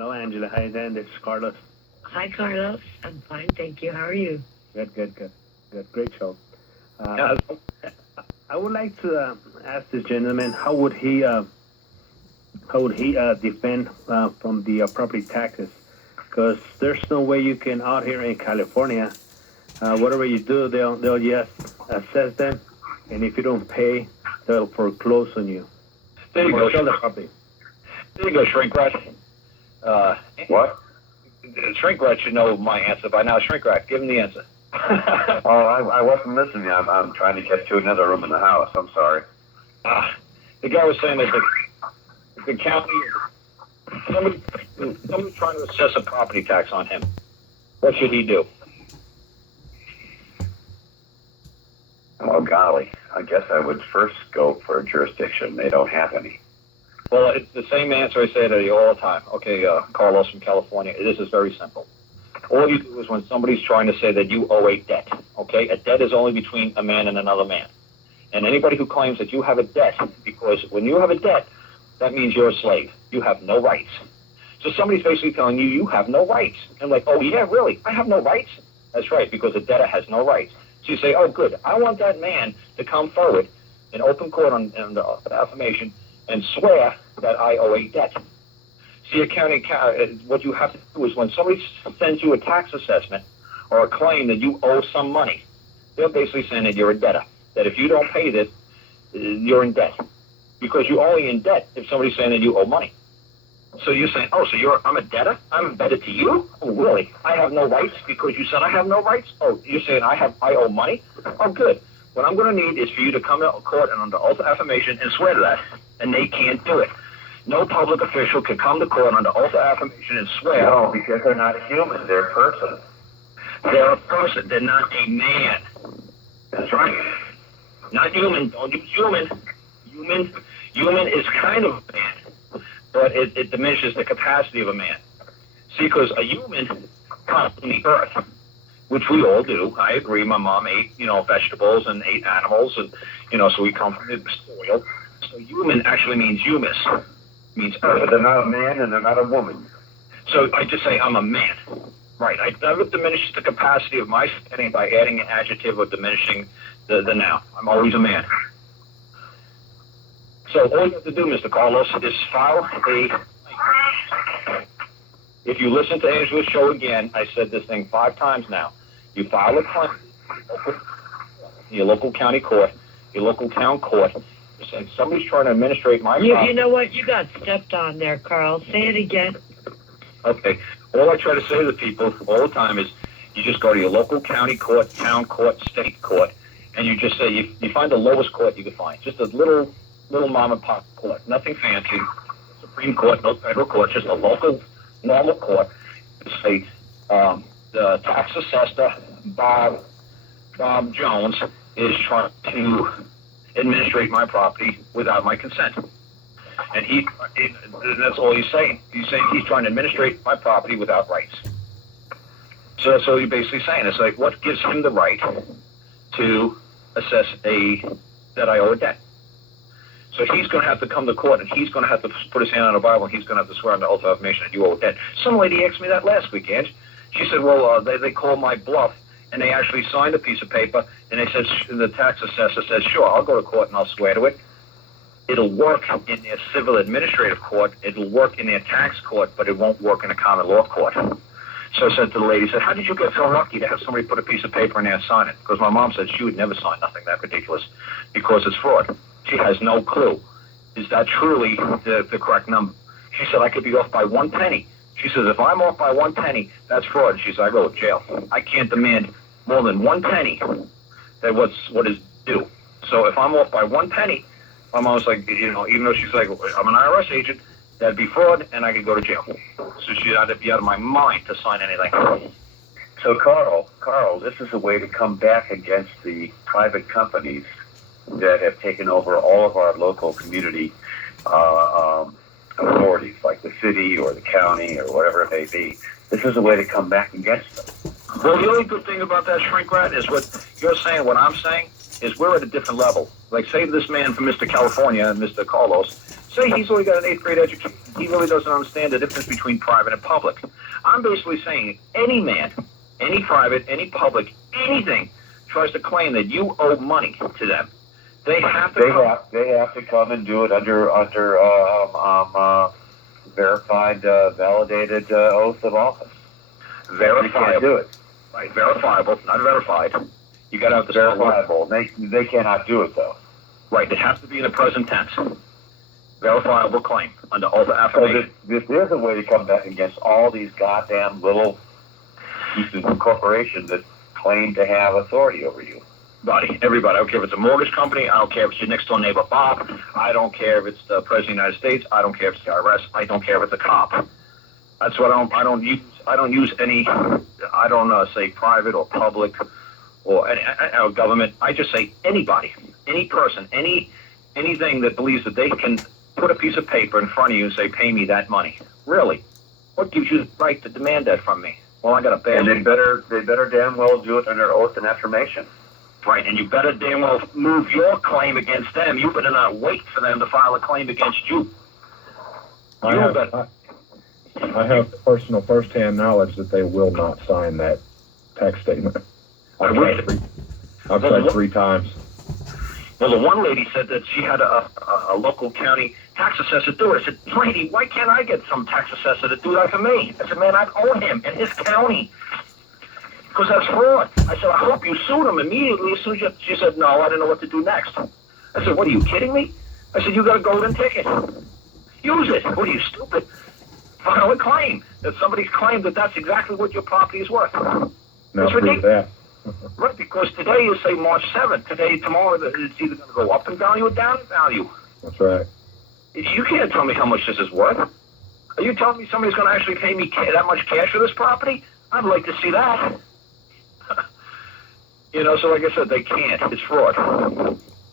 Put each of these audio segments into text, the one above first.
Hello, Angela. Hi, Dan. This is Carlos. Hi, Carlos. I'm fine, thank you. How are you? Good. Great show. Yeah, I would like to ask this gentleman how would he defend from the property taxes? Because there's no way you can out here in California. Whatever you do, they'll just assess them, and if you don't pay, they'll foreclose on you. there you Or go. sell the property. There you go, Shrink Rat. What? Shrink Rat should know my answer by now. Shrink Rat, give him the answer. Oh, I wasn't listening. I'm trying to get to another room in the house. I'm sorry. The guy was saying that the county, somebody's trying to assess a property tax on him. What should he do? Oh, golly. I guess I would first go for a jurisdiction. They don't have any. Well, it's the same answer I say to you all the time. Okay, Carlos from California, this is very simple. All you do is when somebody's trying to say that you owe a debt, okay? A debt is only between a man and another man. And anybody who claims that you have a debt, because when you have a debt, that means you're a slave. You have no rights. So somebody's basically telling you, you have no rights. And like, oh yeah, really? I have no rights? That's right, because a debtor has no rights. So you say, oh good, I want that man to come forward in open court on the affirmation and swear that I owe a debt. See, what you have to do is when somebody sends you a tax assessment or a claim that you owe some money, they're basically saying that you're a debtor. That if you don't pay this, you're in debt. Because you're only in debt if somebody's saying that you owe money. So you're saying, oh, so I'm a debtor? I'm a debtor to you? Oh, really? I have no rights because you said I have no rights? Oh, you're saying I owe money? Oh, good. What I'm going to need is for you to come to court and under oath of affirmation and swear to that. And they can't do it. No public official can come to court under oath of affirmation and swear. No, because they're not a human. They're a person. They're a person. They're not a man. That's right. Not human. Don't use human. Human is kind of a man, but it diminishes the capacity of a man. See, because a human comes from the earth, which we all do. I agree. My mom ate, vegetables and ate animals, and so we come from the soil. So human actually means humus, means earth. But they're not a man and they're not a woman. So I just say I'm a man. Right. I never diminish the capacity of my standing by adding an adjective or diminishing the noun. I'm always a man. So all you have to do, Mr. Carlos, is file a... If you listen to Angela's show again, I said this thing 5 times now. You file a claim in your local county court, your local town court, saying somebody's trying to administrate my property. You know what? You got stepped on there, Carl. Say it again. Okay. All I try to say to the people all the time is you just go to your local county court, town court, state court, and you just say you find the lowest court you can find. Just a little mom and pop court. Nothing fancy. Supreme Court, no federal court, just a local, normal court. Say the tax assessor, Bob Jones, is trying to administrate my property without my consent. And that's all he's saying. He's saying he's trying to administrate my property without rights. So that's all you're basically saying. It's like, what gives him the right to assess that I owe a debt? So he's going to have to come to court, and he's going to have to put his hand on the Bible, and he's going to have to swear on the oath of affirmation that you owe a debt. Some lady asked me that last week, Ange. She said, well, they called my bluff, and they actually signed a piece of paper, and they said, the tax assessor said, sure, I'll go to court and I'll swear to it. It'll work in their civil administrative court, it'll work in their tax court, but it won't work in a common law court. So I said to the lady, how did you get so lucky to have somebody put a piece of paper in there and sign it? Because my mom said she would never sign nothing that ridiculous because it's fraud. She has no clue. Is that truly the correct number? She said, I could be off by 1 penny. She says, if I'm off by 1 penny, that's fraud. She said, I go to jail. I can't demand more than 1 penny that what is due. So if I'm off by 1 penny, I'm almost like, even though she's like, I'm an IRS agent, that'd be fraud, and I could go to jail. So she'd have to be out of my mind to sign anything. So, Carl, this is a way to come back against the private companies that have taken over all of our local community authorities, like the city or the county or whatever it may be. This is a way to come back against them. Well, the only good thing about that, Shrink Rat, is what you're saying, what I'm saying, is we're at a different level. Like, say this man from Mr. California, Mr. Carlos, say he's only got an 8th grade education. He really doesn't understand the difference between private and public. I'm basically saying any man, any private, any public, anything tries to claim that you owe money to them, they have to they have to come and do it under verified, validated oath of office. verifiable. They can't do it. Right, verifiable, not verified. You got to have the Verifiable. They cannot do it though. Right, it has to be in the present tense. Verifiable claim under oath of So affirmation. this is a way to come back against all these goddamn little pieces of corporations that claim to have authority over you. Everybody. I don't care if it's a mortgage company. I don't care if it's your next door neighbor Bob. I don't care if it's the President of the United States. I don't care if it's the IRS. I don't care if it's a cop. That's what I don't use. I don't use any. I don't say private or public or government. I just say anybody, any person, anything that believes that they can put a piece of paper in front of you and say, "Pay me that money." Really? What gives you the right to demand that from me? Well, I got a bad. And they better damn well do it under oath and affirmation. Right, and you better damn well move your claim against them. You better not wait for them to file a claim against you. I have personal first-hand knowledge that they will not sign that tax statement. I've tried 3 times. Well, the one lady said that she had a local county tax assessor do it. I said, lady, why can't I get some tax assessor to do that for me? I said, man, I owe him in his county. Because that's fraud. I said, I hope you sued him immediately as soon as you... She said, no, I didn't know what to do next. I said, what, are you kidding me? I said, you got a golden ticket. Use it. What, are you stupid? File a claim that somebody's claimed that that's exactly what your property is worth. Now It's prove ridiculous. that. Right, because today is, say, March 7th. Tomorrow, it's either going to go up in value or down in value. That's right. You can't tell me how much this is worth. Are you telling me somebody's going to actually pay me that much cash for this property? I'd like to see that. So like I said, they can't. It's fraud.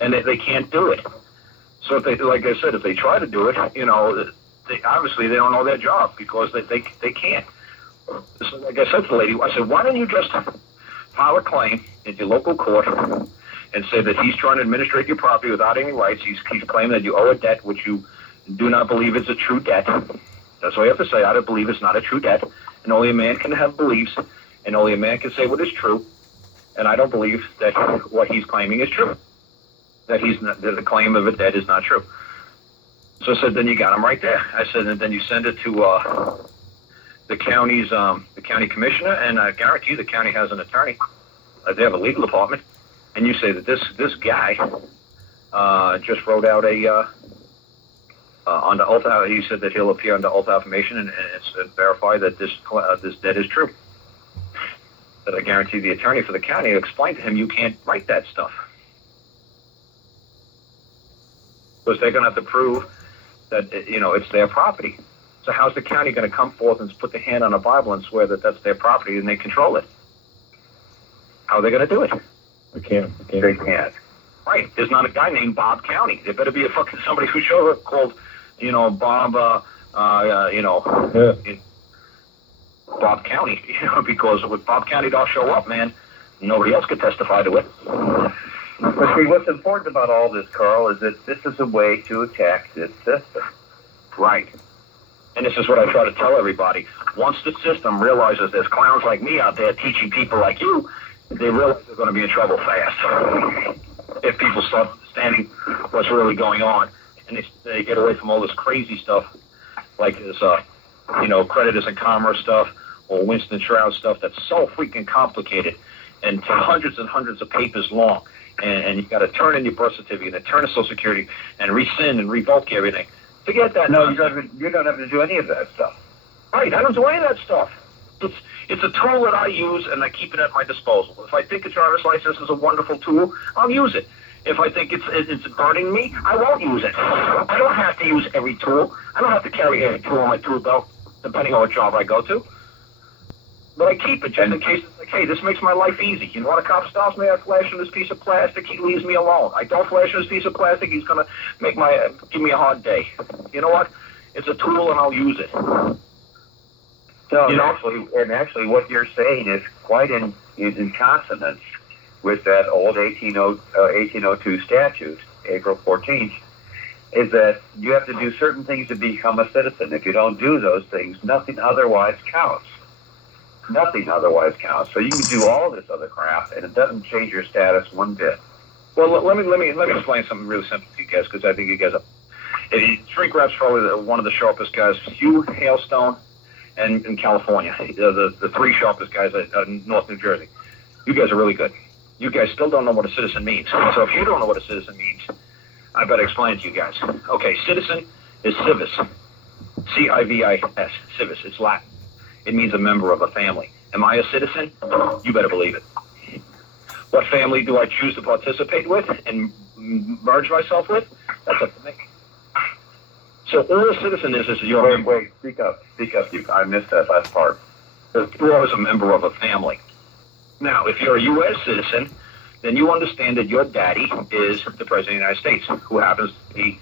And they can't do it. So if they, like I said, if they try to do it, obviously they don't know their job because they can't. So like I said to the lady, I said, why don't you just file a claim at your local court and say that he's trying to administrate your property without any rights. He's claiming that you owe a debt which you do not believe is a true debt. That's all you have to say. I don't believe it's not a true debt. And only a man can have beliefs, and only a man can say what is true. And I don't believe that what he's claiming is true. That the claim of a debt is not true. So I said, then you got him right there. I said, and then you send it to the county commissioner, and I guarantee you the county has an attorney. They have a legal department, and you say that this guy just wrote out under oath. He said that he'll appear under oath affirmation and it's verify that this debt is true. That I guarantee the attorney for the county will explain to him you can't write that stuff. Because they're going to have to prove that, it's their property. So how's the county going to come forth and put their hand on a Bible and swear that that's their property and they control it? How are they going to do it? They can't. They can't. Right. There's not a guy named Bob County. There better be a fucking somebody who shows up called, Bob, Bob County, because with Bob County don't show up, man, nobody else could testify to it. But see, what's important about all this, Karl, is that this is a way to attack this system. Right. And this is what I try to tell everybody. Once the system realizes there's clowns like me out there teaching people like you, they realize they're going to be in trouble fast. If people start understanding what's really going on. And they get away from all this crazy stuff, like this, creditors and commerce stuff, or Winston Shroud stuff that's so freaking complicated and hundreds and hundreds of papers long. And you got to turn in your birth certificate and turn in Social Security and rescind and revoke everything. Forget that. No, you don't have to do any of that stuff. Right, I don't do any of that stuff. It's a tool that I use and I keep it at my disposal. If I think a driver's license is a wonderful tool, I'll use it. If I think it's burning me, I won't use it. I don't have to use every tool. I don't have to carry every tool on my tool belt, depending on what job I go to. But I keep it just in case it's like, hey, this makes my life easy. You know what? A cop stops me, I flash him this piece of plastic, he leaves me alone. I don't flash him this piece of plastic, he's going to give me a hard day. You know what? It's a tool and I'll use it. So actually what you're saying is quite in consonance with that old 1802 statute, April 14th, is that you have to do certain things to become a citizen. If you don't do those things, nothing otherwise counts. Nothing otherwise counts. So you can do all this other crap, and it doesn't change your status one bit. Well, let me explain something really simple to you guys, because I think you guys are. If you shrink wrap's probably one of the sharpest guys. You, Hailstone, and in California, the three sharpest guys in North New Jersey. You guys are really good. You guys still don't know what a citizen means. So if you don't know what a citizen means, I better explain it to you guys. Okay, citizen is civis. C-I-V-I-S, civis. It's Latin. It means a member of a family. Am I a citizen? You better believe it. What family do I choose to participate with and merge myself with? That's up to me. So all a citizen is your... Wait, speak up. I missed that last part. You're always a member of a family. Now, if you're a U.S. citizen, then you understand that your daddy is the President of the United States, who happens to be